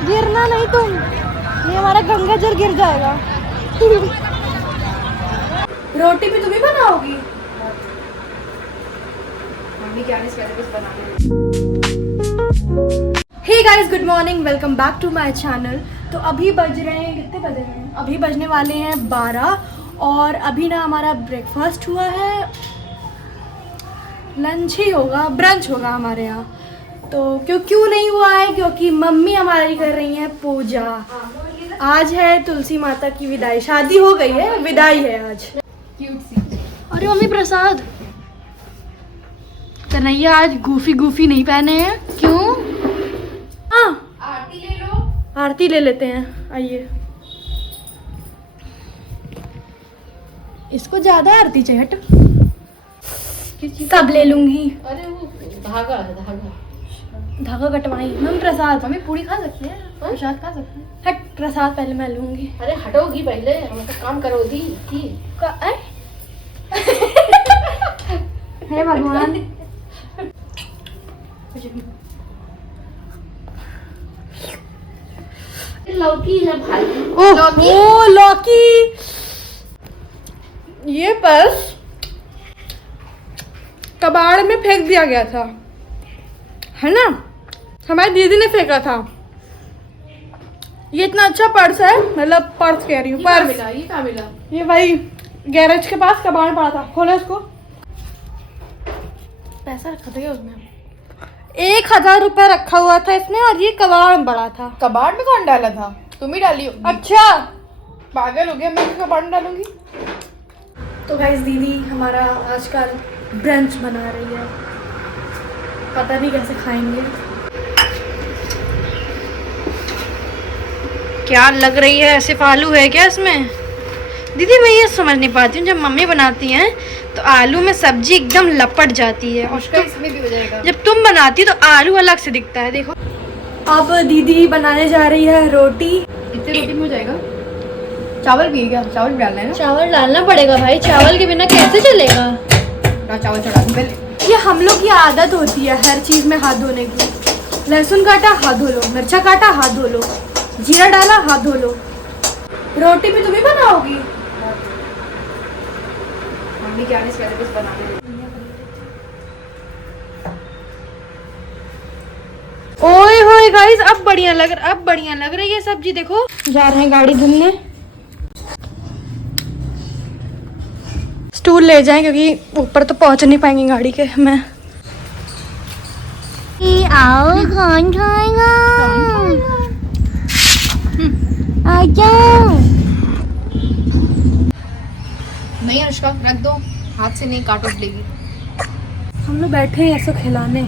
गिरना नहीं तुम, ये हमारा गंगा जल गिर जाएगा। रोटी भी तुम ही बनाओगी? मम्मी क्या नहीं कुछ बनाने। Hey guys, good morning, welcome back to my channel. तो अभी बज रहे हैं, कितने बजे हैं? अभी बजने वाले हैं 12 और अभी ना हमारा ब्रेकफास्ट हुआ है, लंच ही होगा, ब्रंच होगा हमारे यहाँ। तो क्यों नहीं हुआ है? क्योंकि मम्मी हमारी कर रही हैं पूजा। आज है तुलसी माता की विदाई, शादी हो गई है, विदाई है आज। क्यूट सी। अरे मम्मी प्रसाद। कन्हैया आज गोफी नहीं पहने हैं, क्यों? हाँ आरती ले लो। आरती ले लेते हैं, आइए। इसको ज्यादा आरती चाहिए, हट। कब ले लूंगी? अरे वो धागा कटवाई। मम्मी प्रसाद, मम्मी पूरी खा सकते हैं, प्रसाद खा सकते हैं। हट, प्रसाद पहले मैं लूंगी। अरे हटोगी पहले, हम तो काम करोगी की। हे भगवान। लौकी है भाई। ओह लौकी। ये पर्स कबाड़ में फेंक दिया गया था, है ना? हमारी दीदी ने फेंका था। ये इतना अच्छा पर्स है, मतलब पर्स कह रही हूँ, पर्स। ये कहाँ मिला? ये भाई गैरेज के पास कबाड़ पड़ा था, खोलो इसको। पैसा रखा था क्या उसमें? 1000 रुपए रखा हुआ था इसमें, और ये कबाड़ में पड़ा था। कबाड़ में कौन डाला था? तुम ही डाली हो। अच्छा, पागल हो गया, मैं कबाड़ में डालूंगी। तो गाइस, दीदी हमारा आजकल ब्रंच बना रही है, पता नहीं कैसे खाएंगे। क्या लग रही है? सिर्फ आलू है क्या इसमें? दीदी मैं ये समझ नहीं पाती हूँ, जब मम्मी बनाती हैं तो आलू में सब्जी एकदम लपट जाती है, और इसमें भी हो जाएगा। जब तुम बनाती तो आलू अलग से दिखता है। देखो, अब दीदी बनाने जा रही है रोटी। इतनी रोटी में हो जाएगा? चावल भी है क्या? चावल भी डालना है ना? चावल डालना पड़ेगा भाई, चावल के बिना कैसे चलेगा? चावल चढ़ा दूं पहले। ये हम लोग की आदत होती है हर चीज में हाथ धोने की। लहसुन काटा, हाथ धो लो। मिर्चा काटा, हाथ धो लो। जीरा डाला, हाथ धो लो। रोटी भी तुम ही बनाओगी? मम्मी क्या नहीं कुछ बनाने। ओए होए गाइस, अब बढ़िया लग रही है सब्जी। देखो, जा रहे हैं गाड़ी धुलने। स्टूल ले जाएं क्योंकि ऊपर तो पहुंच नहीं पाएंगे गाड़ी के। मैं आओ, कौन खाएगा? आ जाओ। नहीं अनुष्का, रख दो, हाथ से नहीं, काटो लेगी। हम लोग बैठे हैं ऐसे खिलाने।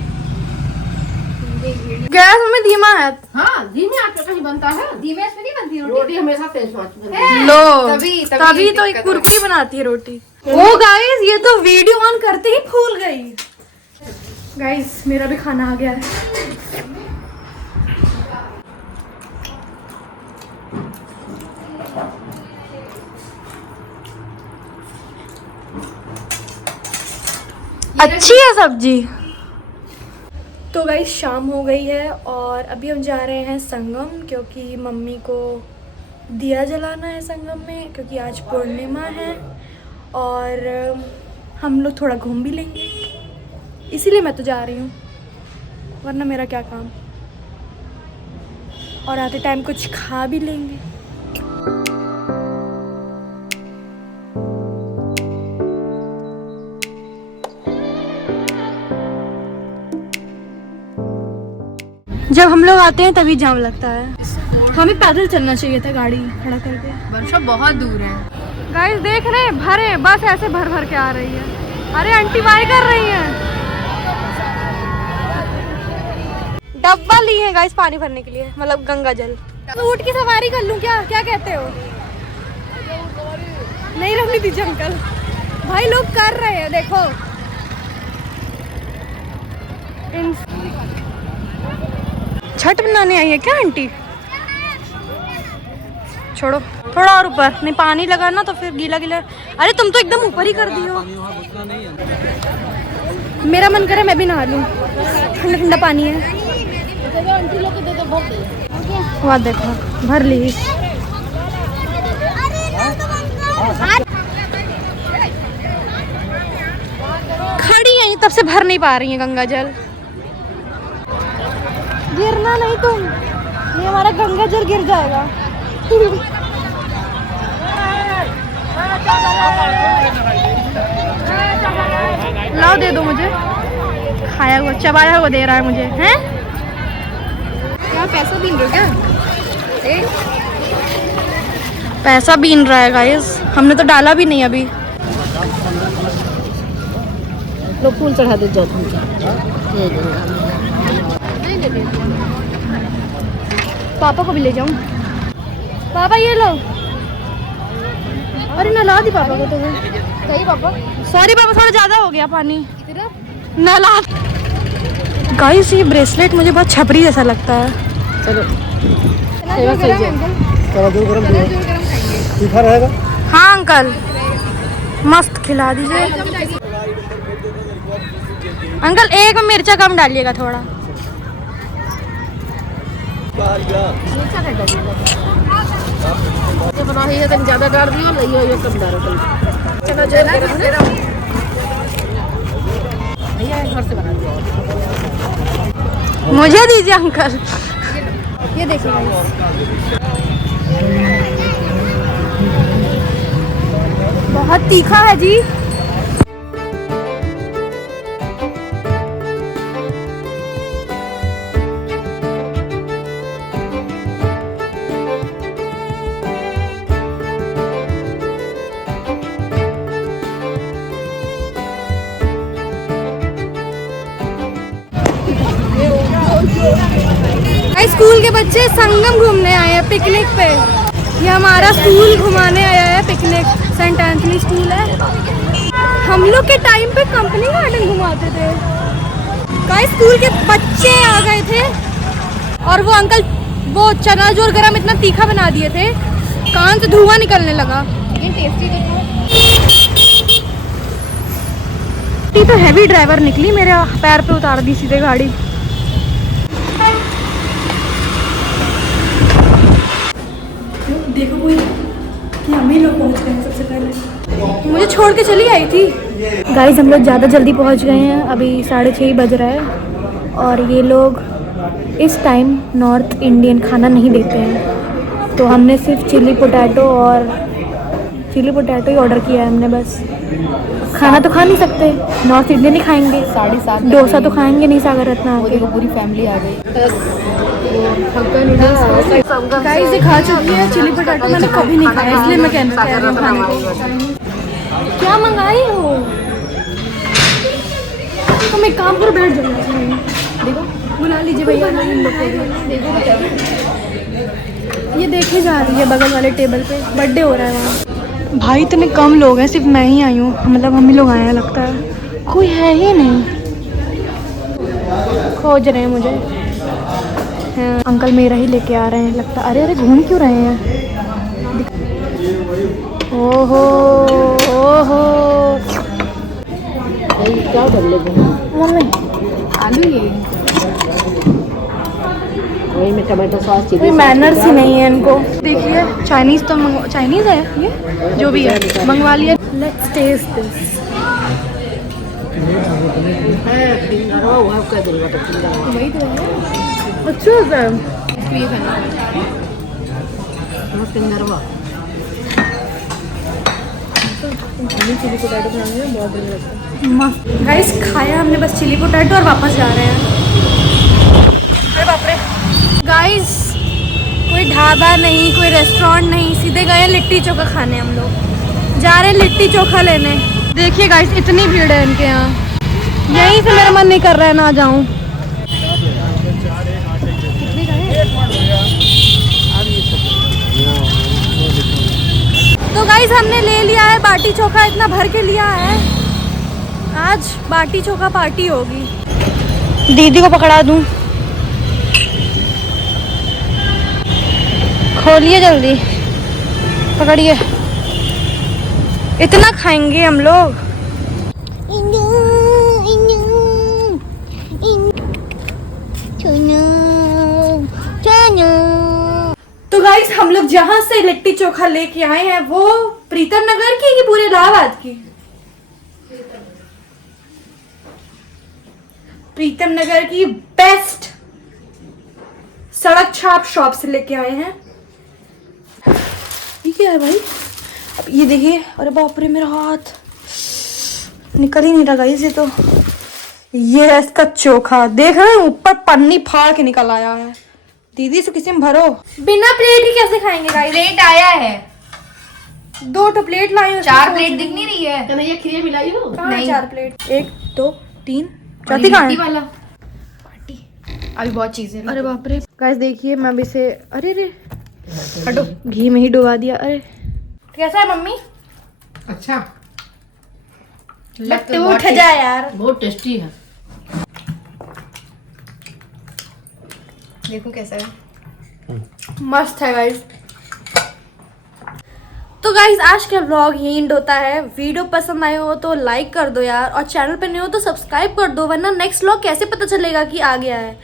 गैस में धीमा है। हाँ, धीमे आंच पे कहीं बनता है, धीमे आंच पे नहीं बनती रोटी हमेशा तेज आंच पे। लो, तभी तो एक कुरकुरी बनाती है रोटी। ओ गाइस, ये तो वीडियो ऑन करते ही फूल गई। गाइस, मेरा भी खाना आ गया है। अच्छी है सब्जी। तो गाइस, शाम हो गई है और अभी हम जा रहे हैं संगम, क्योंकि मम्मी को दिया जलाना है संगम में, क्योंकि आज पूर्णिमा है। और हम लोग थोड़ा घूम भी लेंगे, इसीलिए मैं तो जा रही हूँ, वरना मेरा क्या काम। और आते टाइम कुछ खा भी लेंगे। जब हम लोग आते हैं तभी जाम लगता है। हमें पैदल चलना चाहिए था, गाड़ी खड़ा करके। वर्षा बहुत दूर है। गाइस देख रहे हैं, भरे बस ऐसे भर के आ रही है। अरे आंटी बाय कर रही हैं। डब्बा ली है गाइस पानी भरने के लिए, मतलब गंगा जल। ऊँट की सवारी कर लूं क्या? क्या कहते हो? नहीं रखनी दीजिए अंकल। भाई लोग कर रहे हैं, देखो। छठ बनाने आई है क्या आंटी? छोड़ो, थोड़ा और ऊपर। नहीं, पानी लगा ना तो फिर गीला गीला। अरे तुम तो एकदम ऊपर ही कर दियो। मेरा मन करे मैं भी नहा लूं, ठंडा ठंडा पानी है। वहाँ देखो भर ली। खड़ी हैं तब से भर नहीं पा रही है गंगा जल। गिरना नहीं तुम, ये हमारा गंगा जल गिर जाएगा। लाओ दे दो मुझे, खाया हुआ चबाया हुआ दे रहा है मुझे। हैं क्या पैसा बीन रहे हो क्या? पैसा बीन रहा है गाइस, हमने तो डाला भी नहीं अभी। लोग फूल चढ़ा दे जाओ तुम। पापा को भी ले जाऊं। पापा ये लो। अरे नला दी पापा को तो। सही पापा, सॉरी पापा थोड़ा ज्यादा हो गया पानी। नला। गाइस ये ब्रेसलेट मुझे बहुत छपरी जैसा लगता है। चलो तीखा रहेगा। हाँ अंकल मस्त खिला दीजिए। अंकल एक मिर्चा कम डालिएगा थोड़ा। ज्यादा डाल दियो, ये कम डालो। चलो भैया घर से बना दिया। मुझे दीजिए अंकल। ये देखिए बहुत तीखा है जी। स्कूल के बच्चे संगम घूमने आए हैं पिकनिक पे। ये हमारा स्कूल घुमाने आया है पिकनिक। सेंट एंथनी स्कूल है। हम लोग के टाइम पे कंपनी गार्डन घुमाते थे। कई स्कूल के बच्चे आ गए थे और वो अंकल वो चनाचूर गरम इतना तीखा बना दिए थे, कान से धुआं निकलने लगा। ये टेस्टी तो हैवी ड्राइवर निकली, मेरे पैर पे उतार दी सीधे गाड़ी। देखो कोई कि हम ही लोग पहुंच गए हैं सबसे पहले। मुझे छोड़ के चली आई थी। गाइस हम लोग ज़्यादा जल्दी पहुंच गए हैं, अभी 6:30 बज रहा है और ये लोग इस टाइम नॉर्थ इंडियन खाना नहीं देते हैं, तो हमने सिर्फ चिली पोटैटो ही ऑर्डर किया है हमने। बस खाना तो खा नहीं सकते, नॉर्थ इंडियन ही खाएंगे। 7:30 डोसा तो खाएंगे नहीं सागर रत्ना आके। पूरी फैमिली आ गई। गाइस खा चुकी है चिली पोटैटो, मैंने कभी नहीं खाया इसलिए मैं कह रही हूँ खाने को। क्या मंगाई हो? तुम एक काम करो, बैठ जाओ। देखो बुला लीजिए भैया इन लोग को। ये देखे जा रही है बगल वाले टेबल पे, बर्थडे हो रहा है वहाँ। भाई इतने कम लोग हैं, सिर्फ मैं ही आई हूँ, मतलब हम ही लोग आए हैं लगता है, कोई है ही नहीं। खोज रहे हैं मुझे। हाँ, अंकल मेरा ही लेके आ रहे हैं लगता। अरे अरे घूम क्यों रहे हैं? ओहो ओहो क्या कर लेंगे आलू। ये वही में टमाटो सॉस चिली। कोई मैनर्स ही नहीं है इनको। देखिए चाइनीज़ तो चाइनीज़ है ये, जो भी है मंगवा लिया। Let's test this. अच्छा है मस्त। गाइस खाया हमने बस चिली पोटैटो और वापस जा रहे हैं। अरे बाप रे गाइस, कोई ढाबा नहीं, कोई रेस्टोरेंट नहीं, सीधे गए लिट्टी चोखा खाने। हम लोग जा रहे हैं लिट्टी चोखा लेने। देखिए गाइस इतनी भीड़ है इनके यहाँ, यहीं से मेरा मन नहीं कर रहा है ना जाऊँ। तो गाइस हमने ले लिया है बाटी चोखा, इतना भर के लिया है। आज बाटी चोखा पार्टी होगी। दीदी को पकड़ा दूं? खोलिए जल्दी, पकड़िए। इतना खाएंगे हम लोग। गाइस हम लोग जहाँ से लिट्टी चोखा लेके आए हैं वो प्रीतम नगर की कि पूरे इलाहाबाद की? प्रीतम नगर की बेस्ट सड़क छाप शॉप से लेके आए हैं। ये क्या है भाई? अब ये देखिए, अरे बाप रे मेरा हाथ निकल ही नहीं रहा गाइस। ये तो ये है इसका चोखा, देख रहे हैं ऊपर पन्नी फाड़ के निकल आया है। दीदी इसको किसी में भरो, बिना प्लेट ही कैसे खाएंगे गाइस? प्लेट आया है, 2 प्लेट लाई हो, 4 प्लेट दिख नहीं रही है। कन्हैया खीरे मिलाई हो? कहाँ है नहीं। 4 प्लेट? 1 2 3 चौथी कहाँ है? वाला पार्टी अभी बहुत चीजें। अरे बाप रे गाइस देखिए, मैं अभी से अरे रे हटो, घी में ही डुबा दिया। अरे कैसा है मम्मी? अच्छा, बट तू उठ जा यार। बहुत टेस्टी है। देखो कैसा है, मस्त है गाइस। तो गाइस आज का व्लॉग यही एंड होता है। वीडियो पसंद आए हो तो लाइक कर दो यार, और चैनल पे नहीं हो तो सब्सक्राइब कर दो, वरना नेक्स्ट व्लॉग कैसे पता चलेगा कि आ गया है।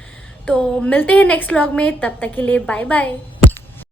तो मिलते हैं नेक्स्ट व्लॉग में, तब तक के लिए बाय बाय।